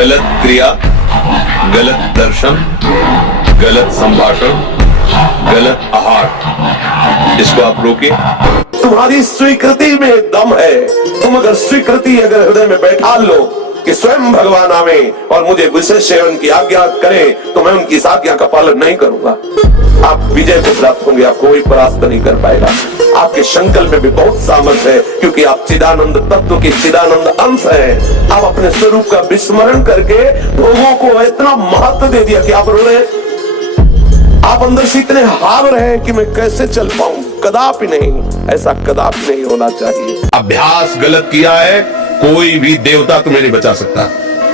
गलत क्रिया, गलत दर्शन, गलत संभाषण, गलत आहार, इसको आप रोकिए। तुम्हारी स्वीकृति में दम है। तुम अगर स्वीकृति अगर हृदय में बैठा लो कि स्वयं भगवान आवे और मुझे विशेष सेवन की आज्ञा करे, तो मैं उनकी इस आज्ञा का पालन नहीं करूंगा। आप विजय को प्राप्त होंगे, आपको कोई परास्त नहीं कर पाएगा। आपके संकल्प में भी बहुत सामर्थ्य है, क्योंकि आप चिदानंद तत्व के चिदानंद अंश हैं। आप अपने स्वरूप का विस्मरण करके लोगों को इतना महत्व दे दिया कि आप रो रहे हैं। आप अंदर से इतने हार रहे हैं कि मैं कैसे चल पाऊं। कदापि नहीं, ऐसा कदापि नहीं होना चाहिए। अभ्यास गलत किया है, कोई भी देवता तुम्हें नहीं बचा सकता।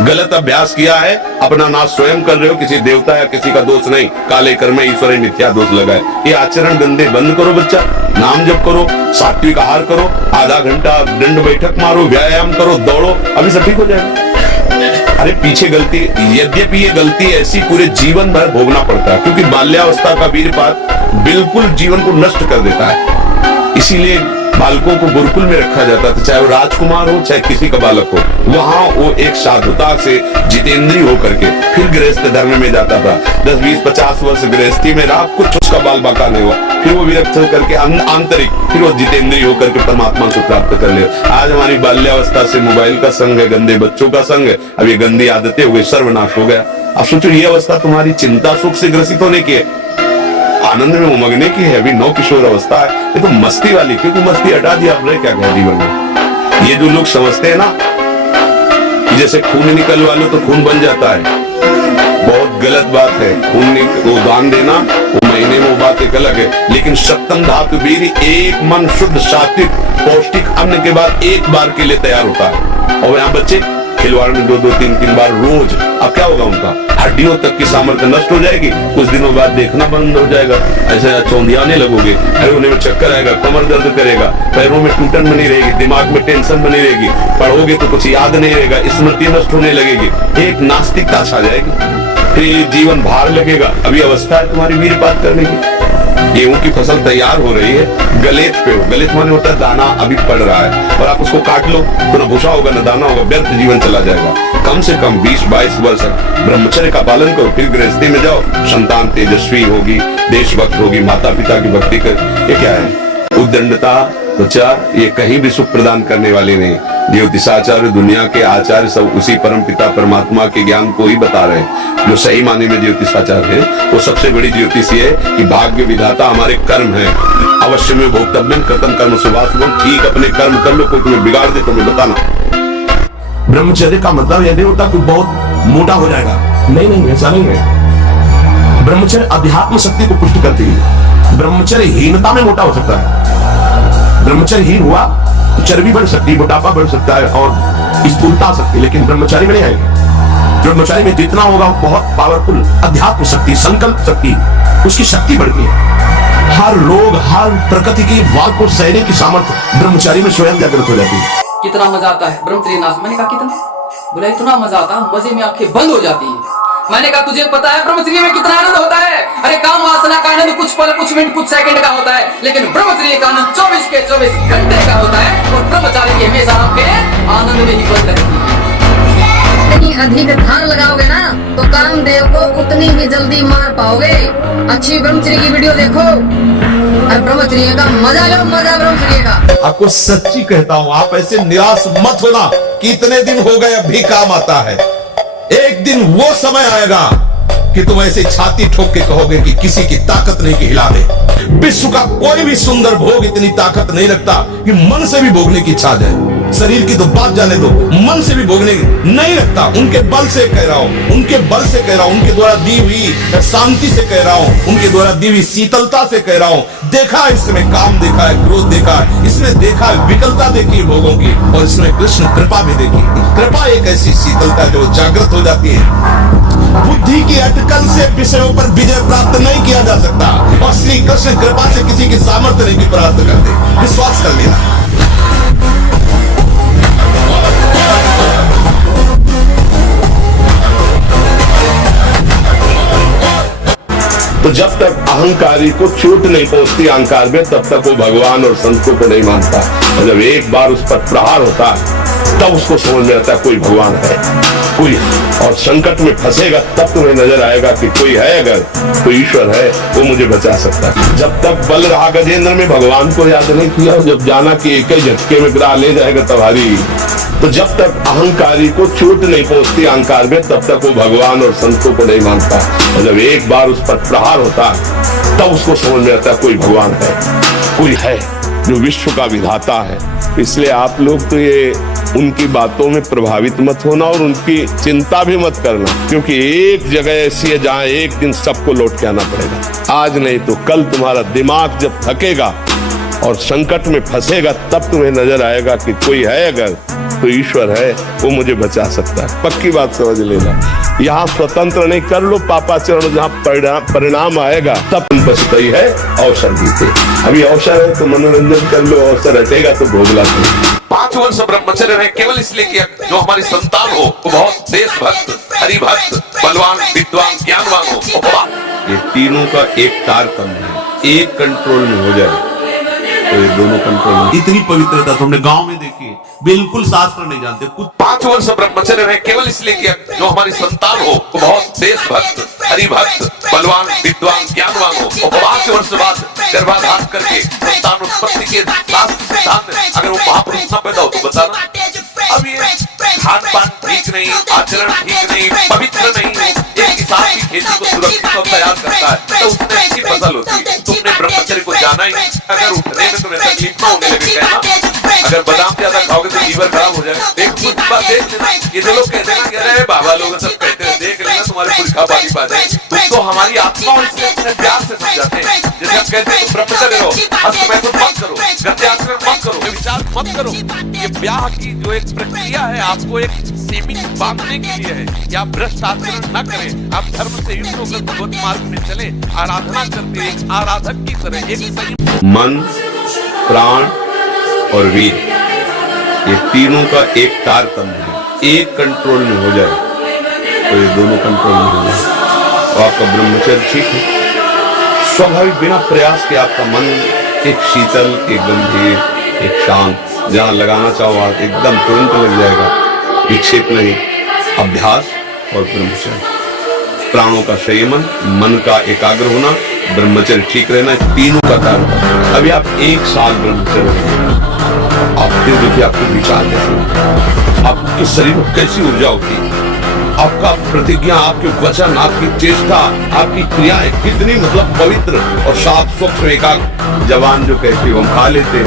गलत अभ्यास किया है, अपना नाश स्वयं कर रहे हो, किसी देवता या किसी का दोष नहीं। काले कर्म ईश्वर मिथ्या दोष लगाए। ये आचरण गंदे बंद करो बच्चा। नाम जप करो, सात्विक आहार करो, आधा घंटा दंड बैठक मारो, व्यायाम करो, दौड़ो, अभी सब ठीक हो जाएगा। अरे पीछे गलती, यद्यपि ये गलती ऐसी पूरे जीवन भर भोगना पड़ता है, क्योंकि बाल्यावस्था का वीरपात बिल्कुल जीवन को नष्ट कर देता है। इसीलिए बालकों को गुरुकुल में रखा जाता था, चाहे वो राजकुमार हो चाहे किसी का बालक हो। वहां वो एक साधुता से जितेंद्रीय होकर के फिर गृहस्थ धर्म में जाता था। 10, 20, 50 वर्ष गृहस्थी में रहा, कुछ उसका बाल बाका नहीं हुआ, फिर वो विरक्त होकर के आंतरिक, फिर वो जितेंद्रीय होकर के परमात्मा को प्राप्त कर ले। आज हमारी बाल्यावस्था से मोबाइल का संग है, गंदे बच्चों का संग है, अब ये गंदी आदतें हो गई, सर्वनाश हो गया। अब सोचो ये अवस्था तुम्हारी चिंता सुख से ग्रसित होने की है, आनंद में उमगने की है, अभी नौ किशोर अवस्था है। ये तो मस्ती वाली, क्योंकि मस्ती हटा दिया, अब रहे क्या गया जीवन में। ये जो लोग समझते हैं ना कि जैसे खून निकलवा लो तो खून बन जाता है, बहुत गलत बात है। खून वो दान देना, वो महीने में वो बात एक अलग है, लेकिन सप्तम धातु वीर एक मन शुद्ध सात्विक पौष्टिक अन्न के बाद एक बार के लिए तैयार होता है। और यहाँ बच्चे खिलवाड़ में 2-2, 3-3 बार रोज, अब क्या होगा उनका? हड्डियों तक की सामर्थ्य नष्ट हो जाएगी, कुछ दिनों बाद देखना बंद हो जाएगा, ऐसे चौंधियाने लगोगे, होने में चक्कर आएगा, कमर दर्द करेगा, पैरों में टूटन बनी रहेगी, दिमाग में टेंशन बनी रहेगी, पढ़ोगे तो कुछ याद नहीं रहेगा, स्मृति नष्ट होने लगेगी, एक नास्तिकता छा जाएगी, फिर जीवन भार लगेगा। अभी अवस्था है तुम्हारी वीरपात करने की। गेहूं की फसल तैयार हो रही है, गलेत पे हो, गलेत माने होता है दाना अभी पड़ रहा है, और आप उसको काट लो तो न भूसा होगा न दाना होगा, व्यर्थ जीवन चला जाएगा। कम से कम 20-22 वर्ष ब्रह्मचर्य का पालन करो, फिर गृहस्थी में जाओ, संतान तेजस्वी होगी, देशभक्त होगी, माता पिता की भक्ति कर। ये क्या है? उद्दंडता, प्रचार, ये कहीं भी सुख प्रदान करने वाले नहीं। ज्योतिषाचार्य, दुनिया के आचार्य सब उसी परम पिता परमात्मा के ज्ञान को ही बता रहे हैं। जो सही माने में ज्योतिषाचार्य है, वो सबसे बड़ी ज्योतिष ये है कि भाग्य विधाता हमारे कर्म है। अवश्य में भोक्तव्यम कृतं कर्म शुभाशुभम, ठीक अपने कर्म कर लो, कोई तुम्हें बिगाड़ दे तो मैं बताना। ब्रह्मचर्य का मतलब यह नहीं होता कि बहुत मोटा हो जाएगा, नहीं नहीं, ऐसा नहीं है। ब्रह्मचर्य अध्यात्म शक्ति को पुष्ट करती है। ब्रह्मचर्य हीनता में मोटा हो सकता है। ब्रह्मचर्य हीन हुआ तो चर्बी बढ़ सकती है, मोटापा बढ़ सकता है और स्थूलता आ सकती है, लेकिन ब्रह्मचारी में नहीं आएगी। ब्रह्मचारी में जितना होगा बहुत पावरफुल अध्यात्म शक्ति, संकल्प शक्ति, उसकी शक्ति बढ़ती है। हर रोग, हर प्रकृति की वाक को सहने की सामर्थ्य ब्रह्मचारी में स्वयं जागृत हो जाती है। कितना मजा आता है ब्रह्मचर्य नाश। मैंने कहा कितना? बोला इतना मजा आता, मजे में आंखें बंद हो जाती है। मैंने कहा तुझे पता है ब्रह्मचर्य में कितना आनंद होता है? अरे काम वासना का आनंद कुछ पल, कुछ मिनट, कुछ सेकंड का होता है, लेकिन ब्रह्मचर्य का आनंद 24 के 24 घंटे का होता है। और ब्रह्मचारी की हमेशा आंखें आनंद में ही बंद रहती है। जितनी अधिक धार लगाओगे ना तो कामदेव को उतनी ही जल्दी मार पाओगे। अच्छी ब्रह्मचर्य की वीडियो देखो और ब्रह्मचर्य का मजा लो, मजा ब्रह्मचर्य का। आपको सच्ची कहता हूँ, आप ऐसे निराश मत होना कि इतने दिन हो गए अभी काम आता है। एक दिन वो समय आएगा कि तुम ऐसे छाती ठोक के कहोगे कि किसी की ताकत नहीं कि हिला दे। विश्व का कोई भी सुंदर भोग इतनी ताकत नहीं रखता कि मन से भी भोगने की इच्छा जाए। शरीर की तो बात जाने दो, मन से भी भोगने नहीं रखता। उनके बल से कह रहा हूं, उनके बल से कह रहा हूं, उनके द्वारा दी हुई शांति से कह रहा हूं, उनके द्वारा दी हुई शीतलता से कह रहा हूं। देखा इसमें काम देखा है, क्रोध देखा है, इसमें देखा है विकलता देखी है भोगों की, और इसमें कृष्ण कृपा भी देखी। कृपा एक ऐसी शीतलता जो जागृत हो जाती है। बुद्धि की अटकल से विषयों पर विजय प्राप्त नहीं किया जा सकता, और श्री कृष्ण कृपा से किसी की सामर्थ्य नहीं की प्राप्त करते। विश्वास कर लेना। तो जब तक अहंकारी को चोट नहीं पहुंचती अहंकार में, तब तक वो भगवान और संतों को नहीं मानता। और जब एक बार उस पर प्रहार होता है तब उसको समझ में आता है कोई भगवान है, कोई है। और संकट में फंसेगा तब तुम्हें नजर आएगा कि कोई है, अगर कोई ईश्वर है वो मुझे बचा सकता है। जब तक बल रहा गजेंद्र में भगवान को याद नहीं किया, जब जाना कि एक ही झटके में गिरा ले जाएगा तवारी, तो जब तक अहंकारी को चोट नहीं पहुंचती अहंकार में, तब तक वो भगवान और संतों को नहीं मानता। और जब एक बार उस पर प्रहार होता है तब उसको समझ में आता है कोई भगवान है, कोई है जो विश्व का विधाता है। इसलिए आप लोग तो ये उनकी बातों में प्रभावित मत होना और उनकी चिंता भी मत करना, क्योंकि एक जगह ऐसी है जहां एक दिन सबको लौट के आना पड़ेगा। आज नहीं तो कल तुम्हारा दिमाग जब थकेगा और संकट में फंसेगा तब तुम्हें नजर आएगा कि कोई है, अगर तो ईश्वर है वो मुझे बचा सकता है। पक्की बात समझ लेना। यहाँ स्वतंत्र नहीं, कर लो पापाचरण, जहाँ परिणाम आएगा तब बस गई है अवसर बीते। अभी अवसर है तो मनोरंजन कर लो, अवसर हटेगा तो भोगला करो। 5 वर्ष ब्रह्मचर्य रहे केवल इसलिए किया जो हमारी संतान हो वो बहुत देशभक्त, हरिभक्त, बलवान, विद्वान, ज्ञानवान हो। ये तीनों का एक तारतम्य है, एक कंट्रोल में हो जाए तो ये दोनों कंट्रोल में। इतनी पवित्रता तुमने गांव में देखी है, बिल्कुल शास्त्र नहीं जानते कुछ। 5 वर्ष ब्रह्मचर्य रहे केवल इसलिए किया जो हमारी संतान हो वो बहुत देशभक्त, हरिभक्त, बलवान, विद्वान, ज्ञानवान हो। 5 वर्ष बाद गर्भाधान करके संतान उत्पत्ति के सिद्धांत अगर वो महापुरुष न पैदा हो तो बताना। अब ये खान पान ठीक नहीं, आचरण ठीक नहीं, पवित्र नहीं। एक किसान की खेती को सुरक्षित और तैयार करता है तो उसमें अच्छी फसल होती है। तुमने ब्रह्मचर्य को जाना ही नहीं। अगर उठने में तुम्हें तकलीफ ना होने लगे, कहना अगर बादाम ज्यादा खाओगे तो लीवर खराब हो जाएगा। देख कुछ बात देख लेना। ये जो लोग कहते हैं ना, अरे बाबा लोग सब कहते हैं, देख लेना तुम्हारे पुरखा बाली पा जाए। तुम तो हमारी आत्मा और इसलिए तुम्हें प्यार से समझाते हैं। जैसे हम कहते हैं तुम ब्रह्मचर्य रहो, हस्तमैथुन मत करो, गद्याचरण मत करो, विचार मत करो। ये ब्याह की जो एक प्रक्रिया है आपको एक सीमित बांधने के लिए है कि आप भ्रष्ट आचरण न करें, आप धर्म से युक्त होकर भगवत मार्ग में चले, आराधना करते एक आराधक की तरह। एक संयम मन, प्राण और वीर, ये तीनों का एक तारतम्य है, एक कंट्रोल में हो जाए तो ये दोनों कंट्रोल में हो जाए तो आपका ब्रह्मचर्य ठीक है। स्वाभाविक बिना प्रयास के आपका मन एक शीतल, एक गंभीर, एक शांत, जहां लगाना चाहो आप एकदम तुरंत लग जाएगा। विक्षेप नहीं, अभ्यास और ब्रह्मचर्य। प्राणों का संयमन, मन का एकाग्र होना, ब्रह्मचर्य ठीक रहना, तीनों का तारतम्य। अभी आप 1 साल ब्रह्मचर्य, आप फिर देखिए आपके विचार कैसे, आपके शरीर में कैसी ऊर्जा होती है, आपका प्रतिज्ञा, आपके वचन, आपकी चेष्टा, आपकी क्रियाएं कितनी मतलब पवित्र और साफ स्वच्छ एकाग्र। जवान जो कहती हम खा लेते,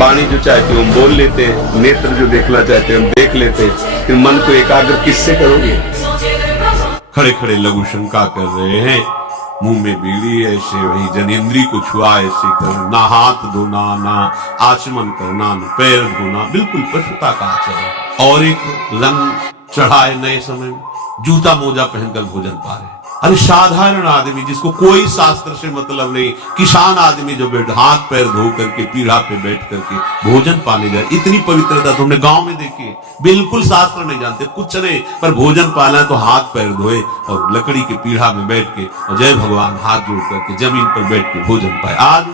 वाणी जो चाहती हम बोल लेते, नेत्र जो देखना चाहते हम देख लेते, फिर मन को एकाग्र किससे करोगे? खड़े खड़े लघु शंका कर रहे हैं, मुंह में बीड़ी ऐसे, वही जनेंद्री को छुआ ऐसे कर, ना हाथ धोना, ना आचमन करना, ना पैर धोना, बिल्कुल पशुता का आचरण। और एक रंग चढ़ाए नए समय में, जूता मोजा पहनकर भोजन पा रहे। अरे साधारण आदमी जिसको कोई शास्त्र से मतलब नहीं, किसान आदमी जो बैठ हाथ पैर धो करके पीढ़ा पे बैठ करके भोजन पाने जाए, इतनी पवित्रता तुमने गांव में देखी है। बिल्कुल शास्त्र नहीं जानते कुछ नहीं, पर भोजन पाना है तो हाथ पैर धोए और लकड़ी के पीढ़ा में बैठ के और जय भगवान हाथ जोड़ करके जमीन पर बैठ के भोजन पाए। आज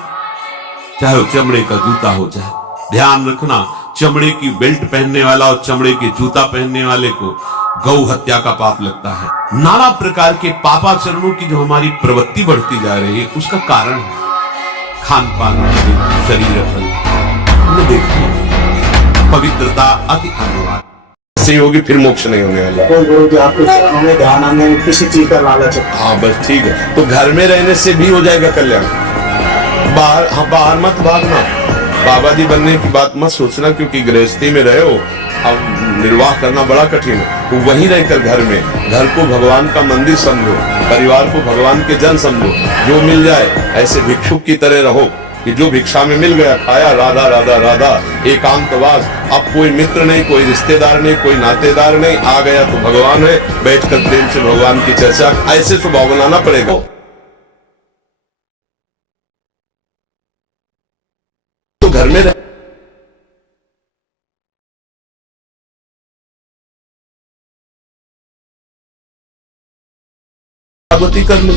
चाहे वो चमड़े का जूता हो जाए, ध्यान रखना, चमड़े की बेल्ट पहनने वाला और चमड़े के जूता पहनने वाले को गौ हत्या का पाप लगता है। नाना प्रकार के पापाचरणों की जो हमारी प्रवृत्ति बढ़ती जा रही है उसका कारण है खान पान, शरीर देखिए, पवित्रता अति अनिवार्य से होगी, फिर मोक्ष नहीं होने वाला। हमें ध्यान आने में किसी चीज का लालच है। हाँ बस ठीक है, तो घर में रहने से भी हो जाएगा कल्याण। बाहर, हाँ बाहर मत भागना, बाबा जी बनने की बात मत सोचना, क्योंकि गृहस्थी में रहे हो, अब निर्वाह करना बड़ा कठिन है। तो वहीं रहकर घर में, घर को भगवान का मंदिर समझो, परिवार को भगवान के जन समझो, जो मिल जाए ऐसे भिक्षुक की तरह रहो कि जो भिक्षा में मिल गया खाया, राधा राधा राधा, एकांतवास। अब कोई मित्र नहीं, कोई रिश्तेदार नहीं, कोई नातेदार नहीं, आ गया तो भगवान है, बैठकर प्रेम से भगवान की चर्चा, ऐसे स्वभाव बनाना पड़ेगा। तो घर में भगवती कर लो।